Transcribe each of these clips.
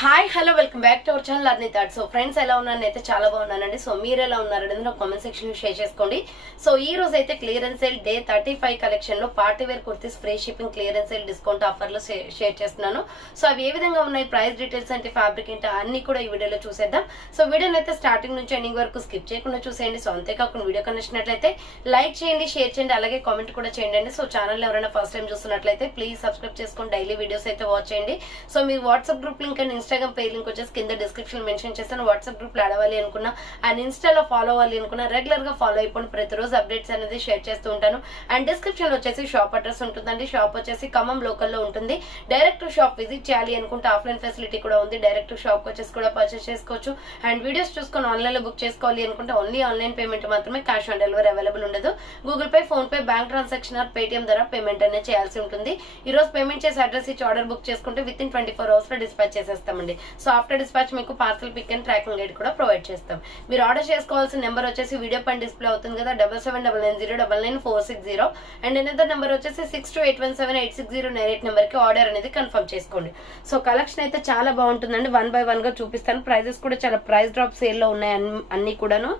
Hi hello welcome back to our channel Arni thought. So friends ఎలా ఉన్నాను అయితే చాలా బాగున్నానండి. సో మీరు ఎలా ఉన్నారనేది నా కామెంట్ సెక్షన్ షేర్ చేసుకోండి. సో ఈ రోజు అయితే క్లియరెన్స్ సేల్ డే 35 కలెక్షన్ లో party wear kurtis free shipping clearance sale discount offer లో షేర్ చేస్తున్నాను. సో అవి ఏ విధంగా ఉన్నాయి, ప్రైస్ డీటెయిల్స్ అంటే ఫ్యాబ్రిక్ ఏంటి అన్ని కూడా ఈ వీడియోలో చూసేద్దాం. సో వీడియోని అయితే స్టార్టింగ్ నుంచి ఎండింగ్ వరకు స్కిప్ చేయకుండా చూసేయండి. సో అంతేకాకుండా వీడియో కనిచ్చినట్లయితే లైక్ చేయండి, షేర్ చేయండి, అలాగే కామెంట్ కూడా చేయండి. సో ఛానల్ ఎవరైనా ఫస్ట్ టైం చూస్తున్నట్లయితే ప్లీజ్ సబ్స్క్రైబ్ చేసుకొని డైలీ వీడియోస్ అయితే వాచ్ చేయండి. So me WhatsApp group link and Instagram page link వచ్చేసి కింద డిస్క్రిప్షన్ మెన్షన్ చేస్తాను. వాట్సాప్ గ్రూప్ లో అడవాలి అనుకున్నా అండ్ ఇన్స్టాలో ఫాలో అవ్వాలి అనుకున్నా రెగ్యులర్ గా ఫాలో అయిపోండి. ప్రతిరోజు అప్డేట్స్ అనేది షేర్ చేస్తూ ఉంటాను. అండ్ డిస్క్రిప్షన్ లో వచ్చేసి షాప్ అడ్రస్ ఉంటుందండి. షాప్ వచ్చేసి ఖమ్మం లోకల్ లో ఉంటుంది. డైరెక్ట్ షాప్ విజిట్ చేయాలి అనుకుంటే ఆఫ్లైన్ ఫెసిలిటీ కూడా ఉంది. డైరెక్ట్ షాప్ వచ్చేసి కూడా పర్చేస్ చేసుకోవచ్చు. అండ్ వీడియోస్ చూసుకొని ఆన్లైన్ లో బుక్ చేసుకోవాలి అనుకుంటే ఓన్లీ ఆన్లైన్ పేమెంట్ మాత్రమే, క్యాష్ ఆన్ డెలివరీ అవైలబుల్ ఉండదు. Google Pay, PhonePe, bank transaction or Paytm ద్వారా పేమెంట్ అనేది చేయాల్సి ఉంటుంది. ఈ రోజు పేమెంట్ చేసి అడ్రస్ ఇచ్చి ఆర్డర్ బుక్ చేసుకుంటే విత్ ఇన్ 24 hours లో డిస్పాచ్ చేసేస్తామండి. సో ఆఫ్టర్ డిస్పాచ్ మీకు parcel pick and tracking guide కూడా ప్రొవైడ్ చేస్తాం. మీరు ఆర్డర్ చేసుకోవాల్సిన నెంబర్ వచ్చేసి వీడియో పైన డిస్ప్లే అవుతుంది కదా, 7799099460. అండ్ ఎనదర్ నెంబర్ వచ్చేసి 6281786098 నెంబర్ కి ఆర్డర్ అనేది కన్ఫర్మ్ చేసుకోండి. సో కలెక్షన్ అయితే చాలా బాగుంటుందండి. 1 by 1 గా చూపిస్తాను. ప్రైజెస్ కూడా చాలా ప్రైస్ డ్రాప్ సేల్ లో ఉన్నాయి అన్ని కూడాను.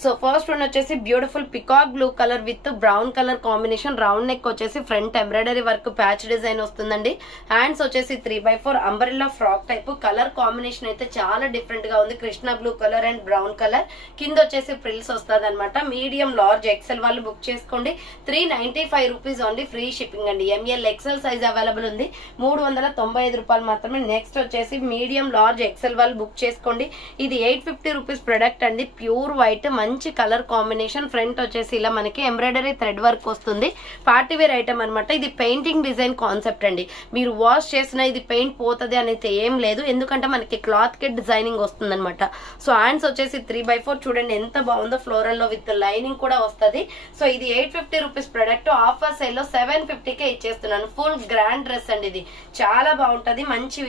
సో ఫస్ట్ వన్ వచ్చేసి beautiful peacock blue colour with brown colour combination. Round neck వచ్చేసి front embroidery work patch design వస్తుందండి. హ్యాండ్స్ వచ్చేసి 3x4 umbrella frock type. Colour combination అయితే చాలా డిఫరెంట్ గా ఉంది. Krishna blue colour and brown colour. కింద వచ్చేసి ప్రిల్స్ వస్తుంది అనమాట. మీడియం, లార్జ్, ఎక్సెల్ వాళ్ళు బుక్ చేసుకోండి. 395 రూపీస్ ఓన్లీ, ఫ్రీ షిప్పింగ్ అండి. ఎంఎల్ ఎక్సెల్ సైజ్ అవైలబుల్ ఉంది. 395 రూపాయలు మాత్రమే. నెక్స్ట్ వచ్చేసి మీడియం, లార్జ్, ఎక్సెల్ వాళ్ళు బుక్ చేసుకోండి. ఇది 850 రూపీస్ ప్రొడక్ట్ అండి. ప్యూర్ వైట్, మంచి కలర్ కాంబినేషన్. ఫ్రంట్ వచ్చేసి ఇలా మనకి ఎంబ్రాయిడరీ థ్రెడ్ వర్క్ వస్తుంది. పార్టీ వేర్ ఐటమ్ అనమాట. ఇది పెయింటింగ్ డిజైన్ కాన్సెప్ట్ అండి. మీరు వాష్ చేసిన ఇది పెయింట్ పోతుంది అనేది ఏం లేదు, ఎందుకంటే మనకి క్లాత్ కి డిజైనింగ్ వస్తుంది అనమాట. సో హ్యాండ్స్ వచ్చేసి 3x4 చూడండి ఎంత బాగుందో, ఫ్లోరల్ లో విత్ లైనింగ్ కూడా వస్తుంది. సో ఇది 850 రూపీస్ ప్రొడక్ట్. ఆఫర్ సేల్ లో 750కే ఇచ్చేస్తున్నాను. ఫుల్ గ్రాండ్ డ్రెస్ అండి. ఇది చాలా బాగుంటది. మంచి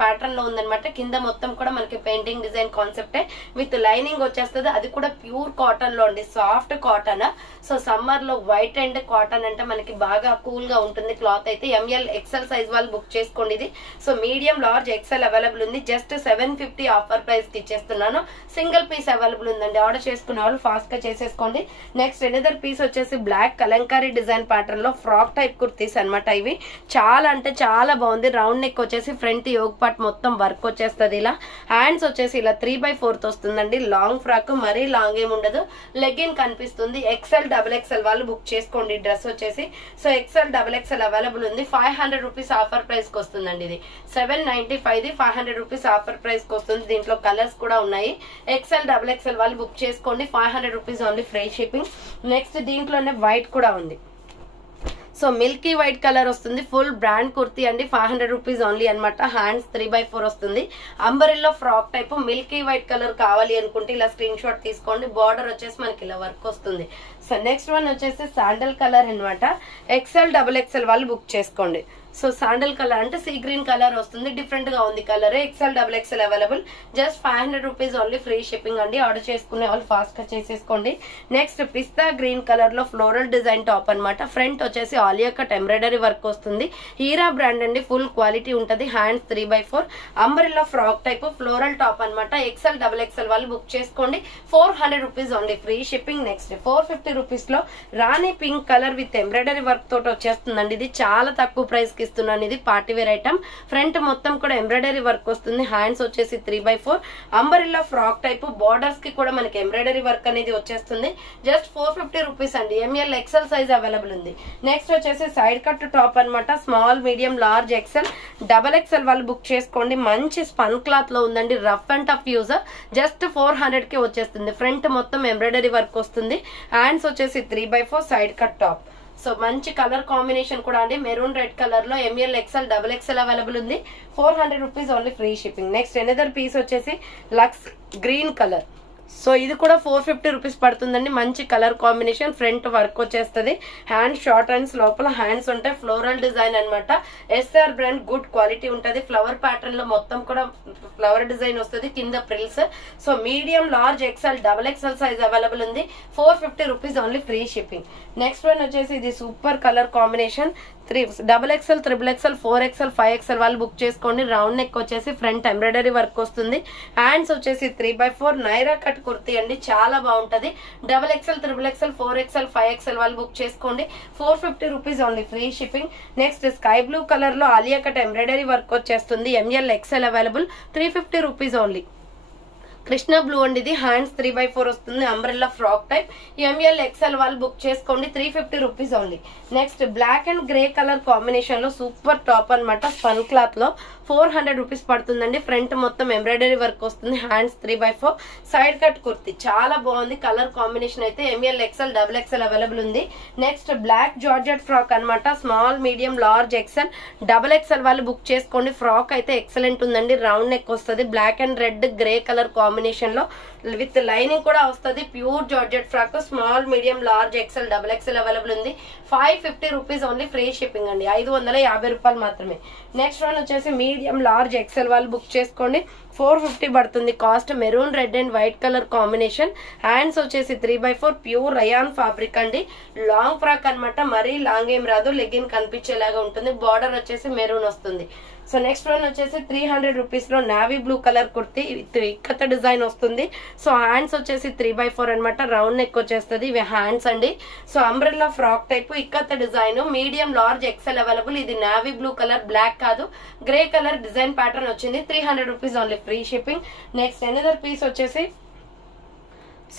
ప్యాటర్న్ లో ఉందనమాట. కింద మొత్తం కూడా మనకి పెయింటింగ్ డిజైన్ కాన్సెప్టే విత్ లైనింగ్ వచ్చేస్తుంది. అది కూడా ప్యూర్ కాటన్ లో అండి, సాఫ్ట్ కాటన్. సో సమ్మర్ లో వైట్ అండ్ కాటన్ అంటే మనకి బాగా కూల్ గా ఉంటుంది క్లాత్ అయితే. ఎంఎల్ ఎక్సెల్ సైజ్ వాళ్ళు బుక్ చేసుకోండి ఇది. So medium, large, XL available ఉంది. జస్ట్ 750 ఆఫర్ ప్రైస్ కి ఇచ్చేస్తున్నాను. సింగిల్ పీస్ అవైలబుల్ ఉందండి. ఆర్డర్ చేసుకునే వాళ్ళు ఫాస్ట్ గా చేసేసుకోండి. నెక్స్ట్ ఎనదర్ పీస్ వచ్చేసి బ్లాక్ కలంకారీ డిజైన్ ప్యాటర్న్ లో ఫ్రాక్ టైప్ కుర్తీస్ అనమాట. ఇవి చాలా అంటే చాలా బాగుంది. రౌండ్ నెక్ వచ్చేసి ఫ్రంట్ యోగ్ పార్ట్ మొత్తం వర్క్ వచ్చేస్తుంది. ఇలా హ్యాండ్స్ వచ్చేసి ఇలా 3x4 వస్తుందండి. లాంగ్ ఫ్రాక్, మరీ లాంగ్ ఏమి ఉండదు. లెగ్గిన్ కనిపిస్తుంది. ఎక్సెల్, XXL వాళ్ళు బుక్ చేసుకోండి. డ్రెస్ వచ్చేసి సో ఎక్సెల్, XXL అవైలబుల్ ఉంది. 500 రూపీస్ ఆఫర్ ప్రైస్ కి వస్తుందండి. ఇది 795, 500 రూపీస్ ఆఫర్ ప్రైస్ కి వస్తుంది. దీంట్లో కలర్స్ కూడా ఉన్నాయి. ఎక్సెల్, XXL వాళ్ళు బుక్ చేసుకోండి. 500 rupees only, free shipping. Next దీంట్లోనే వైట్ కూడా ఉంది. సో మిల్కీ వైట్ కలర్ వస్తుంది. ఫుల్ బ్రాండ్ కుర్తీ అండి. 500 రూపీస్ ఓన్లీ అనమాట. హ్యాండ్స్ 3x4 వస్తుంది. Umbrella frock type Milky white colour కావాలి అనుకుంటే ఇలా స్క్రీన్ షాట్ తీసుకోండి. బార్డర్ వచ్చేసి మనకి ఇలా వర్క్ వస్తుంది. సో నెక్స్ట్ వన్ వచ్చేసి శాండల్ కలర్ అనమాట. ఎక్సెల్, XXL వాళ్ళు బుక్ చేసుకోండి. సో శాండల్ కలర్ అంటే సీ గ్రీన్ కలర్ వస్తుంది. డిఫరెంట్ గా ఉంది colour. XL, XXL available. Just 500 rupees only, free shipping అండి. ఆర్డర్ చేసుకునే వాళ్ళు ఫాస్ట్ గా చేసేసుకోండి. నెక్స్ట్ పిస్తా గ్రీన్ కలర్ లో ఫ్లోరల్ డిజైన్ టాప్ అనమాట. ఫ్రంట్ వచ్చేసి ఆలియా కట్ ఎంబ్రాయిడరీ వర్క్ వస్తుంది. హీరా బ్రాండ్ అండి. ఫుల్ క్వాలిటీ ఉంటది. Hands 3x4 umbrella frock type floral top అనమాట. ఎక్సెల్, XXL వాళ్ళు బుక్ చేసుకోండి. 400 rupees only, free shipping. Next 450 rupees లో rani pink colour with embroidery work తోటి వచ్చేస్తుందండి. ఇది చాలా తక్కువ ప్రైస్ కి ఇస్తున్నాను. ఇది పార్టీ వేర్ ఐటమ్. ఫ్రంట్ మొత్తం కూడా ఎంబ్రాయిడరీ వర్క్ వస్తుంది. హ్యాండ్స్ వచ్చేసి 3x4 umbrella frock type. Borders కి కూడా మనకి ఎంబ్రాయిడరీ వర్క్ అనేది వచ్చేస్తుంది. జస్ట్ 450 రూపీస్ అండి. ఎంఎల్ ఎక్సెల్ సైజ్ అవైలబుల్ ఉంది. నెక్స్ట్ వచ్చేసి సైడ్ కట్ టాప్ అనమాట. Small, medium, large, XL, XXL వాళ్ళు బుక్ చేసుకోండి. మంచి స్పన్ క్లాత్ లో ఉందండి. Rough and tough use. Just 400 కి వచ్చేస్తుంది. ఫ్రంట్ మొత్తం ఎంబ్రాయిడరీ వర్క్ వస్తుంది. హ్యాండ్స్ వచ్చేసి 3x4 side cut top. So మంచి కలర్ కాంబినేషన్ కూడా అండి. మెరూన్ రెడ్ కలర్ లో ఎంఎల్ ఎక్సెల్, XXL అవైలబుల్ ఉంది. 400 rupees only, free shipping. Next another piece వచ్చేసి లక్స్ గ్రీన్ కలర్. సో ఇది కూడా 450 రూపీస్ పడుతుందండి. మంచి కలర్ కాంబినేషన్. ఫ్రంట్ వర్క్ వచ్చేస్తుంది. హ్యాండ్ షార్ట్ హ్యాండ్స్, లోపల హ్యాండ్స్ ఉంటాయి. ఫ్లోరల్ డిజైన్ అనమాట. SR బ్రాండ్, గుడ్ క్వాలిటీ ఉంటది. ఫ్లవర్ ప్యాటర్న్ లో మొత్తం కూడా ఫ్లవర్ డిజైన్ వస్తుంది. కింద ప్రిల్స్. So medium, large, XL, XXL size available ఉంది. 450 rupees only, free shipping. Next one వచ్చేసి ఇది super colour combination. Double XL, triple XL, 4XL, 5XL వాళ్ళు బుక్ చేసుకోండి. రౌండ్ నెక్ వచ్చేసి ఫ్రంట్ ఎంబ్రాయిడరీ వర్క్ వస్తుంది. హ్యాండ్స్ వచ్చేసి 3/4 నైరా కట్ కుర్తీ అండి, చాలా బాగుంటది. Double XL, triple XL, 4XL, 5XL వాళ్ళు బుక్ చేసుకోండి. 450 rupees only, free shipping. Next sky blue colour లో ఆలియా కట్ ఎంబ్రాయిడరీ వర్క్ వచ్చేస్తుంది. ML, XL available, 350 rupees only. Krishna blue అండి ఇది, హ్యాండ్స్ 3/4 వస్తుంది, umbrella frock type. ML, XL వాళ్ళు బుక్ చేసుకోండి, 350 rupees only. Next black and grey colour combination లో super top అనమాట, spun cloth లో 400 రూపీస్ పడుతుందండి. ఫ్రంట్ మొత్తం ఎంబ్రాయిడరీ వర్క్ వస్తుంది, హ్యాండ్స్ 3/4, సైడ్ కట్ కుర్తి, చాలా బాగుంది. కలర్ కాంబినేషన్ అయితే ML, XL, XXL అవైలబుల్ ఉంది. నెక్స్ట్ బ్లాక్ జార్జెట్ ఫ్రాక్ అనమాట, small, medium, large, XL, XXL వాళ్ళు బుక్ చేసుకోండి. ఫ్రాక్ అయితే ఎక్సలెంట్ ఉందండి, రౌండ్ నెక్ వస్తుంది. Black and red grey colour combination లో విత్ లైనింగ్ కూడా వస్తుంది. Pure georgette frock, small, medium, large, XL, XXL available ఉంది. 550 రూపీస్ ఓన్లీ, ఫ్రీ షిప్పింగ్ అండి, 550 రూపాయలు మాత్రమే. నెక్స్ట్ వన్ వచ్చేసి మీడియం, లార్జ్, XL వాళ్ళు బుక్ చేసుకోండి. 450 పడుతుంది cost. Maroon, red and white colour combination. Hands వచ్చేసి 3/4 ప్యూర్ రయాన్ ఫ్యాబ్రిక్ అండి, లాంగ్ ఫ్రాక్ అనమాట, మరీ లాంగ్ ఏం రాదు, లెగిన్ కనిపించేలాగా ఉంటుంది. బార్డర్ వచ్చేసి మెరూన్ వస్తుంది. సో నెక్స్ట్ వన్ వచ్చేసి 300 రూపీస్ లో navy blue colour kurti, ikat design వస్తుంది. సో హ్యాండ్స్ వచ్చేసి 3/4 అనమాట, రౌండ్ నెక్ వచ్చేస్తుంది. ఇవి హ్యాండ్స్ అండి. So umbrella frock type, ikat design, medium, large, XL available. ఇది నావీ బ్లూ కలర్, బ్లాక్ కాదు, గ్రే కలర్ డిజైన్ ప్యాటర్న్ వచ్చింది. 300 rupees only, free shipping. Next another piece వచ్చేసి,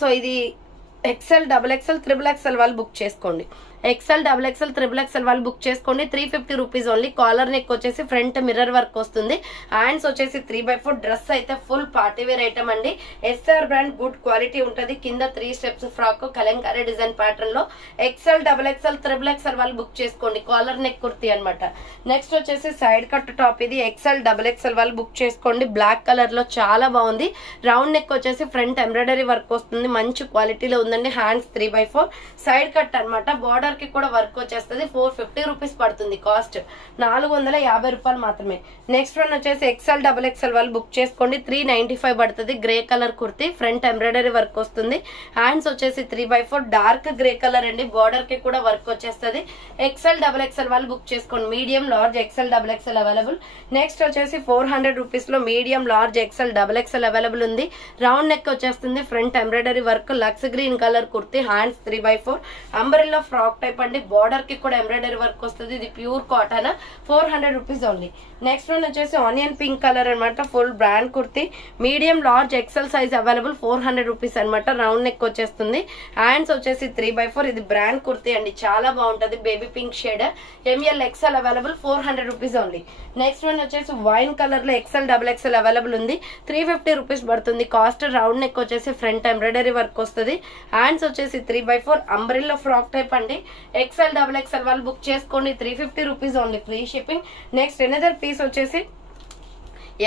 సో ఇది XL, XXL, XXL వాళ్ళు book చేసుకోండి. XL, XXL, XXL వాళ్ళు book చేసుకోండి. 350 rupees only. Caller neck వచ్చేసి ఫ్రంట్ మిర్రర్ వర్క్ వస్తుంది. హ్యాండ్స్ వచ్చేసి 3/4. డ్రెస్ అయితే ఫుల్ పార్టీ వేర్ ఐటమ్ అండి. SR బ్రాండ్, గుడ్ క్వాలిటీ ఉంటది. కింద 3 steps frock, Kalamkari design pattern లో. XL, XXL, XXL వాళ్ళు బుక్ చేసుకోండి. కాలర్ నెక్ కుర్తీ అనమాట. నెక్స్ట్ వచ్చేసి సైడ్ కట్ టాప్, ఇది XL, XXL వాళ్ళు బుక్ చేసుకోండి. బ్లాక్ కలర్ లో చాలా బాగుంది. రౌండ్ నెక్ వచ్చేసి ఫ్రంట్ ఎంబ్రాయిడరీ వర్క్ వస్తుంది, మంచి క్వాలిటీలో ఉందండి. హ్యాండ్స్ 3/4, సైడ్ కట్ అనమాట. బార్డర్ కి కూడా వర్క్ వచ్చేస్తుంది. 450 రూపీస్ పడుతుంది కాస్ట్, 450 రూపాయలు మాత్రమే. నెక్స్ట్ వన్ వచ్చేసి XL, XXL వాళ్ళు బుక్ చేసుకోండి. 395 పడుతుంది. Grey colour kurti, front embroidery work వస్తుంది. హ్యాండ్స్ వచ్చేసి 3/4, డార్క్ గ్రే కలర్ అండి, బార్డర్ కి కూడా వర్క్ వచ్చేస్తుంది. XL, XXL వాళ్ళు బుక్ చేసుకోండి. Medium, large, XL, XXL available. Next వచ్చేసి 400 రూపీస్ లో medium, large, XL, XXL available ఉంది. రౌండ్ నెక్ వచ్చేస్తుంది. Front embroidery work, lux green colour kurti, hands 3/4, umbrella frock type అండి, బార్డర్ కి కూడా ఎంబ్రాయిడరీ వర్క్ వస్తుంది. ఇది pure cotton, 400 rupees only. Next one వచ్చేసి ఆనియన్ పింక్ కలర్ అనమాట, full brand kurti, medium, large, XL size available. 400 rupees అనమాట, round neck వచ్చేస్తుంది. Hands వచ్చేసి 3/4. ఇది బ్రాండ్ కుర్తి అండి, చాలా బాగుంటది. Baby pink shade, ML, XL available. 400 rupees only. Next one వచ్చేసి వైన్ కలర్ లో XL, XXL అవైలబుల్ ఉంది. 350 రూపీస్ పడుతుంది కాస్ట్. రౌండ్ నెక్ వచ్చేసి ఫ్రంట్ ఎంబ్రాయిడరీ వర్క్ వస్తుంది. హ్యాండ్స్ వచ్చేసి 3/4, అంబ్రెల్లా ఫ్రాక్ టైప్ అండి. XL, XXL వాళ్ళు బుక్ చేసుకోండి. 350 rupees only, free shipping. Next another piece వచ్చేసి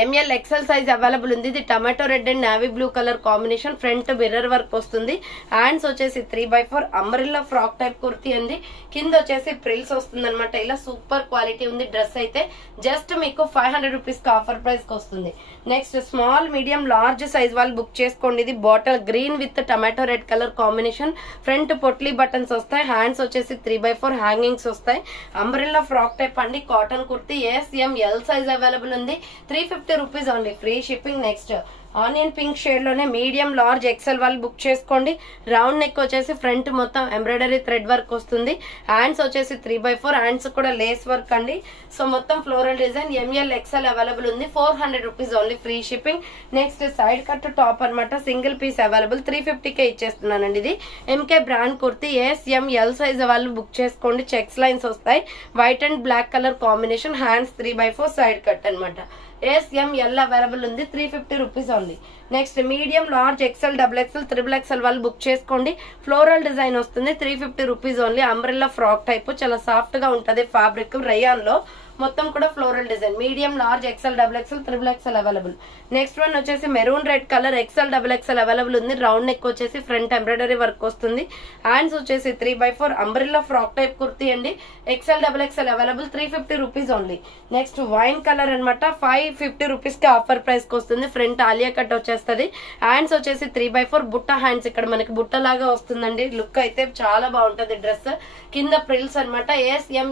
ML, XL సైజ్ అవైలబుల్ ఉంది. ఇది tomato red and navy blue colour combination, front mirror work వస్తుంది. Hands వచ్చేసి 3/4, అంబ్రెల్లా ఫ్రాక్ టైప్ కుర్తీ అండి. కింద వచ్చేసి ప్రిల్స్ వస్తుంది అనమాట. ఇలా సూపర్ క్వాలిటీ ఉంది. డ్రెస్ అయితే జస్ట్ మీకు 500 రూపీస్ కి ఆఫర్ ప్రైస్ కి వస్తుంది. Next small, medium, large size వాళ్ళు బుక్ చేసుకోండి. ఇది bottle green with tomato red colour combination, front potli buttons వస్తాయి. హ్యాండ్స్ వచ్చేసి 3/4, హ్యాంగింగ్స్ వస్తాయి. అంబ్రెల్లా ఫ్రాక్ టైప్ అండి, cotton kurti. SML size available ఉంది. 350 rupees only, free shipping. Next onion pink shade లోనే medium, large, XL వాళ్ళు బుక్ చేసుకోండి. రౌండ్ నెక్ వచ్చేసి front మొత్తం ఎంబ్రాయిడరీ థ్రెడ్ వర్క్ వస్తుంది. హ్యాండ్స్ వచ్చేసి 3/4, హ్యాండ్స్ కూడా లేస్ వర్క్ అండి. సో మొత్తం floral design. ML, XL available ఉంది. 400 rupees only, free shipping. Next side cut top అనమాట, సింగిల్ పీస్ అవైలబుల్. 350కే ఇచ్చేస్తున్నానండి. ఇది MK brand kurti. SML size వాళ్ళు బుక్ చేసుకోండి. చెక్స్ లైన్స్ వస్తాయి. White and black colour combination. Hands 3/4, side cut అనమాట. SML available ఉంది. 350 rupees only. Next medium, large, XL, XXL, XXL వాళ్ళు బుక్ చేసుకోండి. ఫ్లోరల్ డిజైన్ వస్తుంది. 350 rupees only. Umbrella frock type, చాలా soft గా ఉంటది ఫ్యాబ్రిక్, రయాన్ లో. మొత్తం కూడా floral design. Medium, large, XL, double XL, triple XL available. Next one వచ్చేసి maroon red colour, XL, double XL available ఉంది. రౌండ్ నెక్ వచ్చేసి ఫ్రంట్ ఎంబ్రాయిడరీ వర్క్ వస్తుంది. హ్యాండ్స్ వచ్చేసి 3/4 అంబ్రెల్లా ఫ్రాక్ టైప్ కుర్తీ అండి. XL, double XL available. 350 rupees only. Next wine colour అనమాట. 550 rupees కి offer price కి వస్తుంది. ఫ్రంట్ ఆలియా కట్ వచ్చేస్తుంది. హ్యాండ్స్ వచ్చేసి 3/4 బుట్ట హ్యాండ్స్. ఇక్కడ మనకి బుట్ట లాగా వస్తుందండి. లుక్ అయితే చాలా బాగుంటది డ్రెస్. కింద ప్రిల్స్ అనమాట.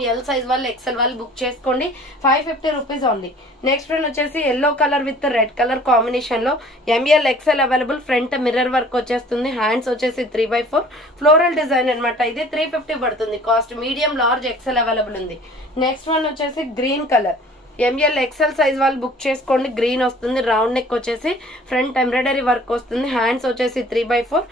ఎల్ సైజ్ వాళ్ళు, ఎక్సెల్ వాళ్ళు బుక్ చేసుకోండి. 550 రూపీస్ ఓన్లీ. నెక్స్ట్ వన్ వచ్చేసి yellow colour with red colour combination లో ML, XL available. Front mirror work వచ్చేస్తుంది. హ్యాండ్స్ వచ్చేసి 3/4 ఫ్లోరల్ డిజైన్ అనమాట. ఇది 350 పడుతుంది cost. Medium, large, XL available ఉంది. నెక్స్ట్ వన్ వచ్చేసి green colour. M L, XL size వాళ్ళు బుక్ చేసుకోండి. గ్రీన్ వస్తుంది. రౌండ్ నెక్ వచ్చేసి ఫ్రంట్ ఎంబ్రాయిడరీ వర్క్ వస్తుంది. హ్యాండ్స్ వచ్చేసి 3/4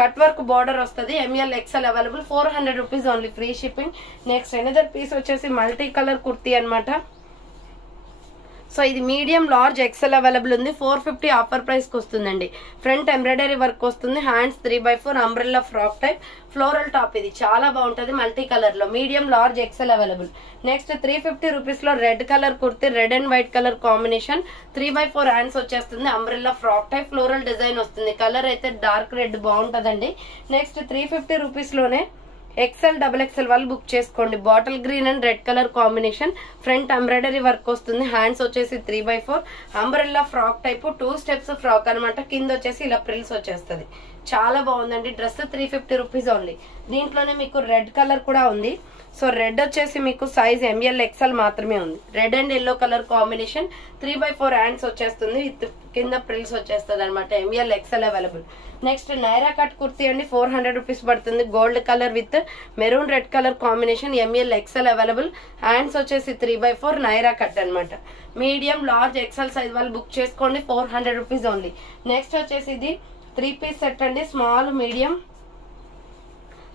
కట్ వర్క్ బార్డర్ వస్తుంది. ML, XL available. 400 rupees only, free shipping. Next another piece వచ్చేసి మల్టీ కలర్ కుర్తీ అనమాట. సో ఇది మీడియం, లార్జ్, ఎక్సెల్ అవైలబుల్ ఉంది. 450 ఆఫర్ ప్రైస్ కి వస్తుందండి. ఫ్రంట్ ఎంబ్రాయిడరీ వర్క్ వస్తుంది. Hands 3/4 umbrella frock type floral top. ఇది చాలా బాగుంటది మల్టీ కలర్ లో. Medium, large, XL available. Next 350 rupees లో red colour kurti, red and white colour combination. 3/4 hands వచ్చేస్తుంది. Umbrella frock type floral design వస్తుంది. కలర్ అయితే dark red బాగుంటదండి. నెక్స్ట్ 350 రూపీస్ లోనే ఎక్సెల్, డబుల్ ఎక్సెల్ వాళ్ళు బుక్ చేసుకోండి. Bottle green and red colour combination. Front embroidery work వస్తుంది. Hands వచ్చేసి 3/4 umbrella frock type 2 steps frock అనమాట. కింద వచ్చేసి ఇలా ప్రిల్స్ వచ్చేస్తుంది. చాలా బాగుందండి డ్రెస్. 350 rupees only. దీంట్లోనే మీకు రెడ్ కలర్ కూడా ఉంది. సో రెడ్ వచ్చేసి మీకు సైజ్ ఎంఎల్, ఎక్సెల్ మాత్రమే ఉంది. Red and yellow colour combination. 3/4 hands వచ్చేస్తుంది. విత్ కింద ప్రిల్స్ వచ్చేస్తుంది అనమాట. ML, XL available. Next Naira cut kurti అండి. 400 రూపీస్ పడుతుంది. Gold colour with maroon red colour combination. ML, XL available. Hands వచ్చేసి 3/4 నైరా కట్ అనమాట. మీడియం, లార్జ్, ఎక్సెల్ సైజ్ వాళ్ళు బుక్ చేసుకోండి. 400 రూపీస్ ఓన్లీ. నెక్స్ట్ వచ్చేసి ఇది 3 పీస్ సెట్ అండి. Small, medium.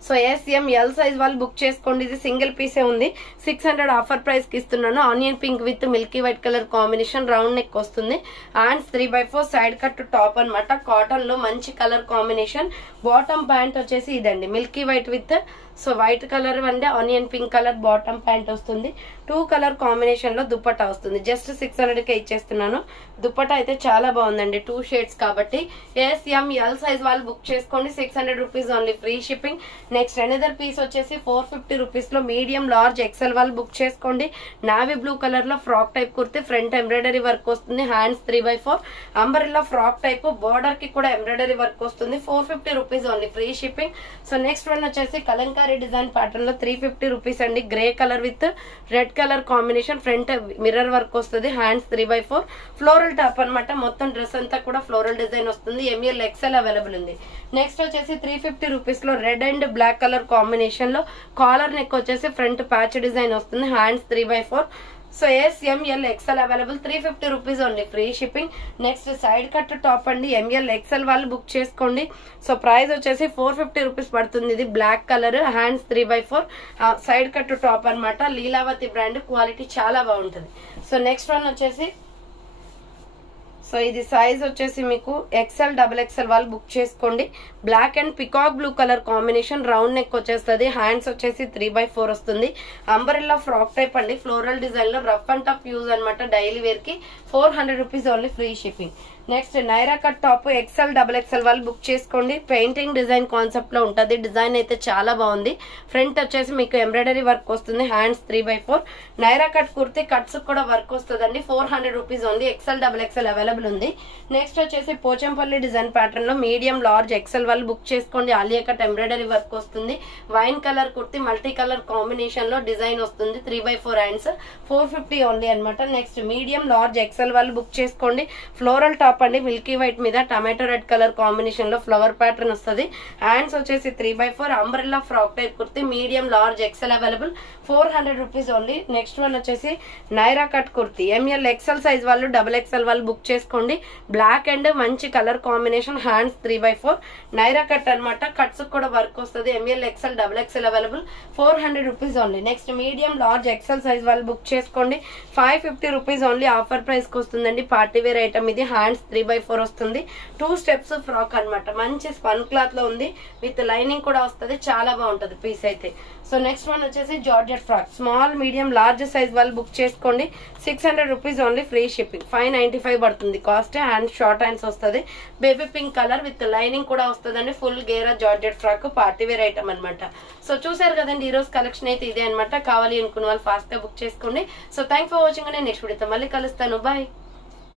So L size వాళ్ళు బుక్ చేసుకోండి. ఇది సింగిల్ పీసే ఉంది. 600 ఆఫర్ ప్రైస్ కి ఇస్తున్నాను. Onion pink with milky white colour combination. Round neck వస్తుంది. హ్యాండ్స్ 3/4 సైడ్ కట్ టాప్ అనమాట. కాటన్ లో మంచి కలర్ కాంబినేషన్. బాటమ్ ప్యాంట్ వచ్చేసి ఇదండి milky white with so white colour అండి onion pink colour bottom pant వస్తుంది. 2 కలర్ కాంబినేషన్ లో దుప్పట్టా వస్తుంది. జస్ట్ 600 కే ఇచ్చేస్తున్నాను. దుప్పట్టా అయితే చాలా బాగుందండి. 2 షేడ్స్ కాబట్టి. ఎల్ సైజ్ వాళ్ళు బుక్ చేసుకోండి. 600 rupees only, free shipping. Next another piece వచ్చేసి 450 రూపీస్ లో మీడియం, లార్జ్, ఎక్సెల్ వాళ్ళు బుక్ చేసుకోండి. నావీ బ్లూ కలర్ లో frock type kurti. Front embroidery work వస్తుంది. Hands 3/4 umbrella frock type. Border కి కూడా ఎంబ్రాయిడరీ వర్క్ వస్తుంది. 450 rupees only, free shipping. So next one వచ్చేసి కలంకారీ డిజైన్ ప్యాటర్న్ లో 350 రూపీస్ అండి. Grey colour with red colour combination. Front mirror work వస్తుంది. Hands 3/4 floral top అనమాట. మొత్తం డ్రెస్ అంతా కూడా ఫ్లోరల్ డిజైన్ వస్తుంది. ఎంఎల్, ఎక్సెల్ అవైలబుల్ ఉంది. నెక్స్ట్ వచ్చేసి 350 రూపీస్ లో red and black colour combination లో కాలర్ నెక్ వచ్చేసి ఫ్రంట్ ప్యాచ్ డిజైన్ వస్తుంది. Hands 3/4 so L, XL available. 350 rupees only, free shipping. Next side cut top అండి. ఎంఎల్, ఎక్సెల్ వాళ్ళు book చేసుకోండి. So price వచ్చేసి 450 రూపీస్ పడుతుంది. ఇది black colour. Hands 3/4 side cut top అనమాట. లీలావతి బ్రాండ్. క్వాలిటీ చాలా బాగుంటుంది. సో నెక్స్ట్ వన్ వచ్చేసి సో ఇది సైజ్ వచ్చేసి మీకు ఎక్సెల్, డబుల్ ఎక్సెల్ వాళ్ళు బుక్ చేసుకోండి. Black and peacock blue colour combination. Round neck వచ్చేస్తుంది. హ్యాండ్స్ వచ్చేసి 3/4 వస్తుంది. అంబరెల్లా ఫ్రాక్ టైప్ అండి. ఫ్లోరల్ డిజైన్ లో రఫ్ అండ్ టఫ్ యూజ్ అనమాట. డైలీ వేర్ కి 400 rupees only, free shipping. Next Naira cut top XL, double XL వాళ్ళు book చేసుకోండి. Painting design concept లో ఉంటది. డిజైన్ అయితే చాలా బాగుంది. ఫ్రంట్ వచ్చేసి మీకు ఎంబ్రాయిడరీ వర్క్ వస్తుంది. Hands 3/4 Naira cut kurti. Cuts కూడా వర్క్ వస్తుందండి. 400 rupees only. XL, double XL available ఉంది. నెక్స్ట్ వచ్చేసి పోచంపల్లి డిజైన్ ప్యాటర్న్ లో మీడియం, లార్జ్, ఎక్సెల్ వాళ్ళు బుక్ చేసుకోండి. ఆలియా కట్ ఎంబ్రాయిడరీ వర్క్ వస్తుంది. Wine colour kurti multi colour combination లో డిజైన్ వస్తుంది. 3/4 హ్యాండ్స్ 450 ఓన్లీ అనమాట. నెక్స్ట్ మీడియం, లార్జ్, ఎక్సెల్ వాళ్ళు బుక్ చేసుకోండి. ఫ్లోరల్ టాప్ అండి. మిల్కీ వైట్ మీద టమాటో రెడ్ కలర్ కాంబినేషన్ లో ఫ్లవర్ ప్యాటర్న్ వస్తుంది. హ్యాండ్స్ వచ్చేసి 3/4 umbrella frock type kurti. Medium, large, XL available. 400 rupees only. Next one వచ్చేసి Naira cut kurti. M L, XL size వాళ్ళు, double XL వాళ్ళు బుక్ చేసుకోండి. చేసుకోండి. బ్లాక్ అండ్ మంచి colour combination, hands 3/4 Naira cut అనమాట. కట్స్ కూడా వర్క్ వస్తుంది. M L XL XXL available, 400 rupees only. Next medium large XL size వాళ్ళు బుక్ చేసుకోండి. 550 రూపీస్ ఓన్లీ ఆఫర్ ప్రైస్ కి వస్తుందండి. పార్టీ వేర్ ఐటమ్ ఇది. హ్యాండ్స్ 3/4 వస్తుంది. 2 స్టెప్స్ ఫ్రాక్ అనమాట. మంచి స్పన్ క్లాత్ లో ఉంది, విత్ లైనింగ్ కూడా వస్తుంది. చాలా బాగుంటది పీస్ అయితే. సో నెక్స్ట్ వన్ వచ్చేసి georgette frock, small medium large size వాళ్ళు బుక్ చేసుకోండి. 600 రూపీస్ ఓన్లీ, ఫ్రీ షిప్పింగ్. 595 పడుతుంది కాస్ట్. హ్యాండ్ షార్ట్ హ్యాండ్స్ వస్తుంది. Baby pink colour with lining కూడా వస్తుందండి. ఫుల్ గేరా georgette frock, party wear item అనమాట. సో చూసారు కదండి, ఈ రోజు కలెక్షన్ అయితే ఇదే అనమాట. కావాలి అనుకున్న వాళ్ళు ఫాస్ట్ గా బుక్ చేసుకోండి. So thanks for watching. నేను నెక్స్ట్ వీడియోతో మళ్ళీ కలుస్తాను. బాయ్.